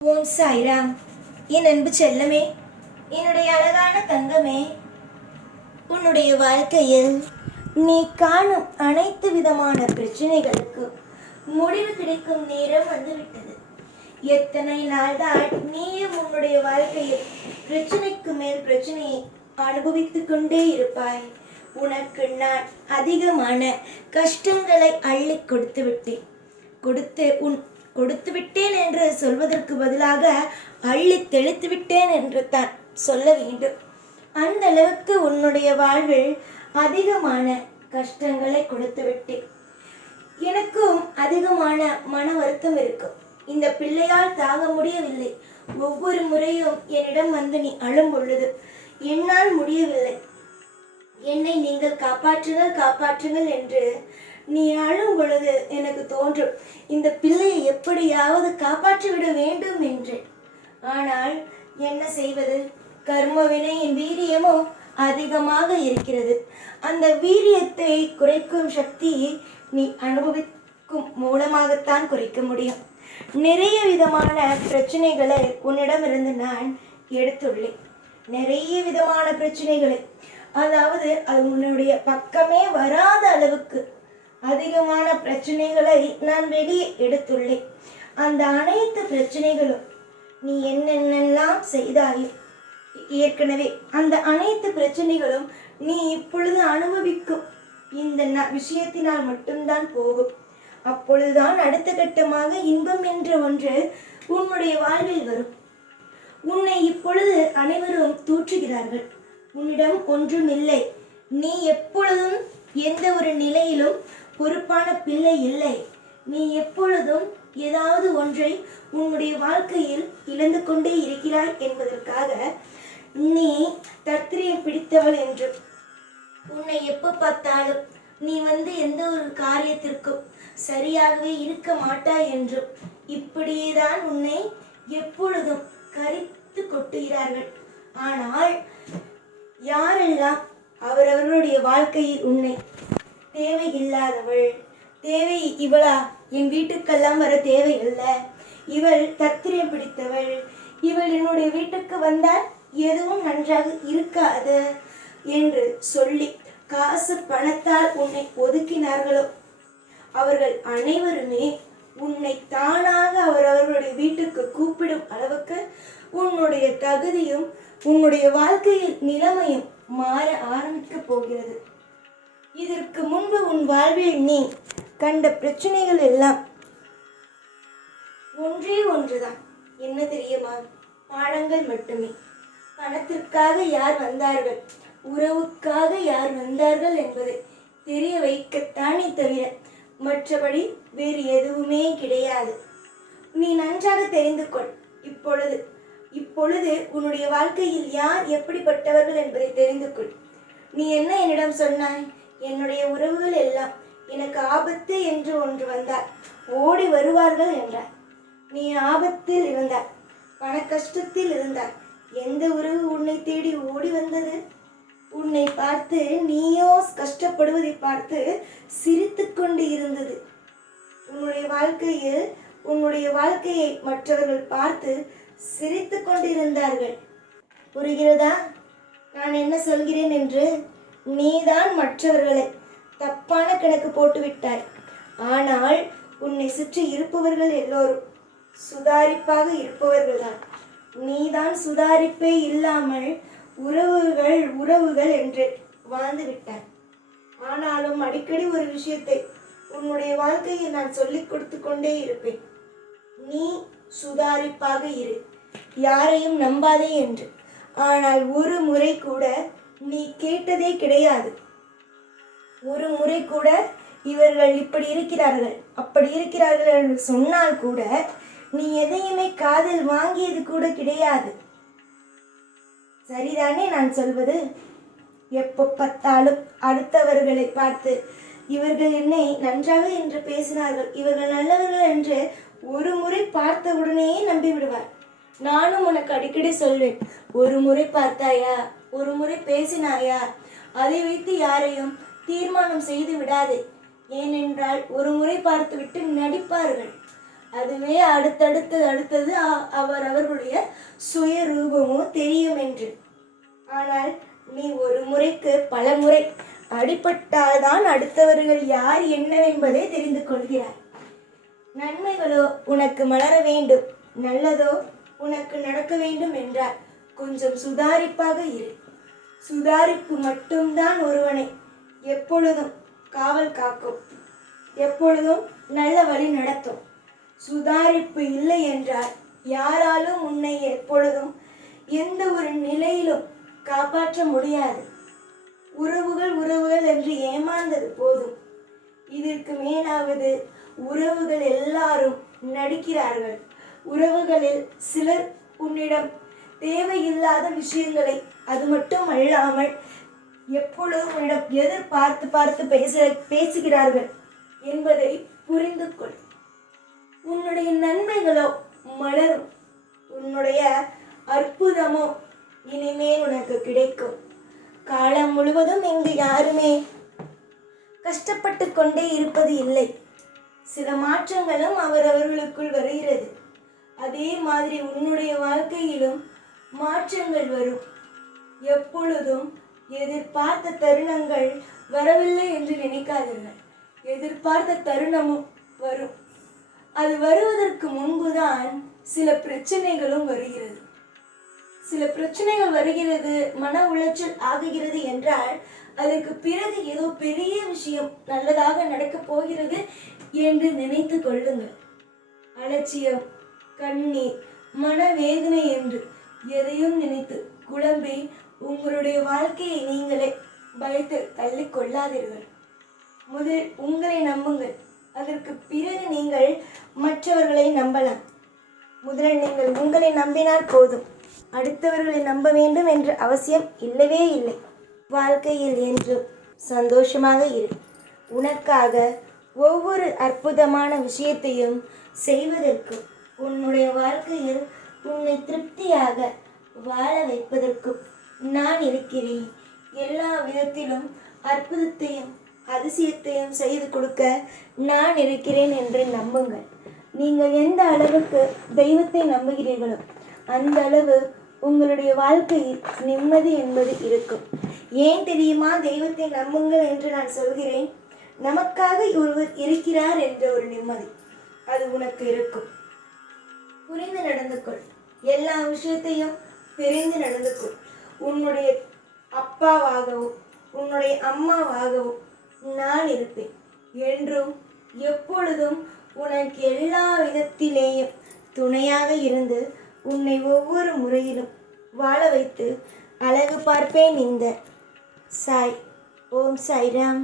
ஓம் சாய்ராம். என் அன்பு செல்லமே, என்னுடைய அழகான தங்கமே, உன்னுடைய வாழ்க்கையில் நீ காணும் அனைத்து விதமான பிரச்சனைகளுக்கு முடிவு கிடைக்கும் நேரம் வந்துவிட்டது. எத்தனை நாள்தான் நீயும் உன்னுடைய வாழ்க்கையில் பிரச்சனைக்கு மேல் பிரச்சனையை அனுபவித்துக் கொண்டே இருப்பாய். உனக்கு நான் அதிகமான கஷ்டங்களை அள்ளி கொடுத்து விட்டேன் என்று சொல்வதற்கு பதிலாக அள்ளி தெளித்து விட்டேன் என்று தான் சொல்ல வேண்டும். அந்த அளவுக்கு உன்னுடைய வாழ்வில் அதிகமான கஷ்டங்களை கொடுத்து விட்டேன். எனக்கும் அதிகமான மன வருத்தம் இருக்கும். இந்த பிள்ளையால் தாங்க முடியவில்லை. ஒவ்வொரு முறையும் என்னிடம் வந்து நீ அழும் பொழுது என்னால் முடியவில்லை, என்னை நீங்கள் காப்பாற்றுங்கள் என்று நீ அழும் பொழுது எனக்கு தோன்றும், இந்த பிள்ளையை எப்படியாவது காப்பாற்றிவிட வேண்டும் என்று. ஆனால் என்ன செய்வது? கர்ம வினையின் வீரியமோ அதிகமாக இருக்கிறது. அந்த வீரியத்தை குறைக்கும் சக்தியை நீ அனுபவிக்கும் மூலமாகத்தான் குறைக்க முடியும். நிறைய விதமான பிரச்சனைகளை உன்னிடமிருந்து நான் எடுத்துள்ளேன். நிறைய விதமான பிரச்சனைகளை, அதாவது அது உன்னுடைய பக்கமே வராத அளவுக்கு அதிகமான பிரச்சனைகளை நான் வெளியே எடுத்துள்ளேன். அந்த அனைத்து பிரச்சனைகளும் நீ என்னென்னலாம் செய்தாயோ ஏற்கனவே அந்த அனைத்து பிரச்சனைகளும் நீ இப்பொழுது அனுபவிக்கும் இந்த விஷயத்தினால் மட்டும்தான் போகும். அப்பொழுதுதான் அடுத்த கட்டமாக இன்பம் என்ற ஒன்று உன்னுடைய வாழ்வில் வரும். உன்னை இப்பொழுது அனைவரும் தூற்றுகிறார்கள். உன்னிடம் ஒன்றும் இல்லை. நீ எப்பொழுதும் எந்த ஒரு நிலையிலும் பொறுப்பான பிள்ளை இல்லை. நீ எப்பொழுதும் ஏதாவது ஒன்றை உன்னுடைய வாழ்க்கையில் இழந்து கொண்டே இருக்கிறாய் என்பதற்காக நீ தத்திரியம் பிடித்தவள் என்று, உன்னை எப்போ பார்த்தாலும் நீ எந்த ஒரு காரியத்திற்கும் சரியாகவே இருக்க மாட்டாய் என்றும் இப்படியேதான் உன்னை எப்பொழுதும் கரித்து கொட்டுகிறார்கள். ஆனால் யாரெல்லாம் அவரவர்களுடைய வாழ்க்கையில் உன்னை தேவையில்லாதவள், தேவை இவளா, என் வீட்டுக்கெல்லாம் வர தேவையில்லை, இவள் தத்திரியம் பிடித்தவள், இவள் என்னுடைய வீட்டுக்கு வந்தால் எதுவும் நன்றாக இருக்காது என்று சொல்லி காசு பணத்தால் உன்னை ஒதுக்கினார்களோ அவர்கள் அனைவருமே உன்னை தானாக அவரவர்களுடைய வீட்டுக்கு கூப்பிடும் அளவுக்கு உன்னுடைய தகுதியும் உன்னுடைய வாழ்க்கையில் நிலைமையும் மாற ஆரம்பிக்க போகிறது. இதற்கு முன்பு உன் வாழ்வில் நீ கண்ட பிரச்சனைகள் எல்லாம் ஒன்றே ஒன்றுதான். என்ன தெரியுமா? பாடங்கள் மட்டுமே. பணத்திற்காக யார் வந்தார்கள், உறவுக்காக யார் வந்தார்கள் என்பதை தெரிய வைக்கத்தானே தவிர மற்றபடி வேறு எதுவுமே கிடையாது. நீ நன்றாக தெரிந்து கொள். இப்பொழுது உன்னுடைய வாழ்க்கையில் யார் எப்படிப்பட்டவர்கள் என்பதை தெரிந்து கொள். நீ என்ன என்னிடம் சொன்னாய்? என்னுடைய உறவுகள் எல்லாம் எனக்கு ஆபத்து என்று ஒன்று வந்தார் ஓடி வருவார்கள் என்றார். நீ ஆபத்தில் இருந்தார், பண கஷ்டத்தில் இருந்தார். எந்த உறவு உன்னை தேடி ஓடி வந்தது? உன்னை பார்த்து நீயோ கஷ்டப்படுவதை பார்த்து சிரித்து கொண்டு இருந்தது. உன்னுடைய வாழ்க்கையை மற்றவர்கள் பார்த்து சிரித்து கொண்டிருந்தார்கள். புரிகிறதா நான் என்ன சொல்கிறேன் என்று? நீதான் மற்றவர்களை தப்பான கணக்கு போட்டு விட்டாய். ஆனால் உன்னை சுற்றி இருப்பவர்கள் எல்லோரும் சுதாரிப்பாக இருப்பவர்கள்தான். நீதான் சுதாரிப்பே இல்லாமல் உறவுகள் என்று வாழ்ந்து விட்டாய். ஆனாலும் அடிக்கடி ஒரு விஷயத்தை உன்னுடைய வாழ்க்கையில் நான் சொல்லிக் கொடுத்து கொண்டே இருப்பேன். நீ சுதாரிப்பாக இரு, யாரையும் நம்பாதே என்று. ஆனால் ஒரு முறை கூட நீ கேட்டதே கிடையாது. ஒரு முறை கூட இவர்கள் இப்படி இருக்கிறார்கள் அப்படி இருக்கிறார்கள் என்று சொன்னால் கூட நீ எதையுமே காதில் வாங்கியது கூட கிடையாது. சரிதானே நான் சொல்வது? எப்போ பார்த்தாலும் அடுத்தவர்களை பார்த்து இவர்கள் என்னை நன்றாக என்று பேசினார்கள், இவர்கள் நல்லவர்கள் என்று ஒரு முறை பார்த்தவுடனே நம்பி விடுவார். நானும் உனக்கு அடிக்கடி சொல்வேன், ஒரு முறை பார்த்தாயா, ஒரு முறை பேசினாயா, அதை வைத்து யாரையும் தீர்மானம் செய்து விடாதே. ஏனென்றால் ஒரு முறை பார்த்துவிட்டு நடிப்பார்கள். அதுவே அடுத்தது அவர்களுடைய சுயரூபமோ தெரியும் என்று. ஆனால் நீ ஒரு முறைக்கு பல முறை அடிபட்டால்தான் அடுத்தவர்கள் யார் என்னவென்பதை தெரிந்து கொள்கிறார். நன்மைகளோ உனக்கு மலர வேண்டும், நல்லதோ உனக்கு நடக்க வேண்டும் என்றால் கொஞ்சம் சுதாரிப்பாக இரு. சுதாரிப்பு மட்டும்தான் ஒருவனை எப்பொழுதும் காவல் காக்கும், எப்பொழுதும் நல்ல வழி நடத்தும். சுதாரிப்பு இல்லை என்றால் யாராலும் உன்னை எப்பொழுதும் எந்த ஒரு நிலையிலும் காப்பாற்ற முடியாது. உறவுகள் என்று ஏமாந்தது போதும். இதற்கு மேலாவது உறவுகள் எல்லாரும் நடிக்கிறார்கள். உறவுகளில் சிலர் உன்னிடம் தேவையில்லாத விஷயங்களை, அது மட்டும் அல்லாமல் எப்பொழுதும் உன்னிடம் எதிர்பார்த்து பேசுகிறார்கள் என்பதை புரிந்து கொள். உன்னுடைய நன்மைகளோ மலரும், உன்னுடைய அற்புதமோ இனிமேல் உனக்கு கிடைக்கும். காலம் முழுவதும் இங்கு யாருமே கஷ்டப்பட்டு கொண்டே இருப்பது இல்லை. சில மாற்றங்களும் அவர்களுக்குள் வருகிறது. அதே மாதிரி உன்னுடைய வாழ்க்கையிலும் மாற்றங்கள் வரும். எப்பொழுதும் எதிர்பார்த்த தருணங்கள் வரவில்லை என்று நினைக்காதீர்கள். எதிர்பார்த்த தருணமும் வரும். அது வருவதற்கு முன்புதான் சில பிரச்சனைகளும் வருகிறது. சில பிரச்சனைகள் வருகிறது, மன உளைச்சல் ஆகுகிறது என்றால் அதற்கு பிறகு ஏதோ பெரிய விஷயம் நல்லதாக நடக்கப் போகிறது என்று நினைத்து கொள்ளுங்கள். அலட்சியம், கண்ணீர், மனவேதனை என்று எதையும் நினைத்து குழம்பி உங்களுடைய வாழ்க்கையை நீங்களே பயத்து தள்ளி கொள்ளாதீர்கள். முதலில் உங்களை நம்புங்கள். அதற்கு பிறகு நீங்கள் மற்றவர்களை நம்பலாம். முதலில் நீங்கள் உங்களை நம்பினால் போதும். அடுத்தவர்களை நம்ப வேண்டும் என்ற அவசியம் இல்லவே இல்லை. வாழ்க்கையில் என்றும் சந்தோஷமாக இரு. உனக்காக ஒவ்வொரு அற்புதமான விஷயத்தையும் செய்வதற்கும், உன்னுடைய வாழ்க்கையில் உன்னை திருப்தியாக வாழ வைப்பதற்கும் நான் இருக்கிறேன். எல்லா விதத்திலும் அற்புதத்தையும் அதிசயத்தையும் செய்து கொடுக்க நான் இருக்கிறேன் என்று நம்புங்கள். நீங்கள் எந்த அளவுக்கு தெய்வத்தை நம்புகிறீர்களோ அந்த அளவு உங்களுடைய வாழ்க்கையில் நிம்மதி என்பது இருக்கும். ஏன் தெரியுமா தெய்வத்தை நம்புங்கள் என்று நான் சொல்கிறேன்? நமக்காக ஒருவர் இருக்கிறார் என்ற ஒரு நிம்மதி அது உனக்கு இருக்கும். புரிந்து நடந்து கொள். எல்லா விஷயத்தையும் தெரிந்து நடந்து கொள். உன்னுடைய அப்பாவாகவும் உன்னுடைய அம்மாவாகவும் நான் இருப்பேன். என்றும் எப்பொழுதும் உனக்கு எல்லா விதத்திலேயும் துணையாக இருந்து உன்னை ஒவ்வொரு முறையிலும் வாழ வைத்து அழகு பார்ப்பேன். இந்த சாய். ஓம் சாய்ராம்.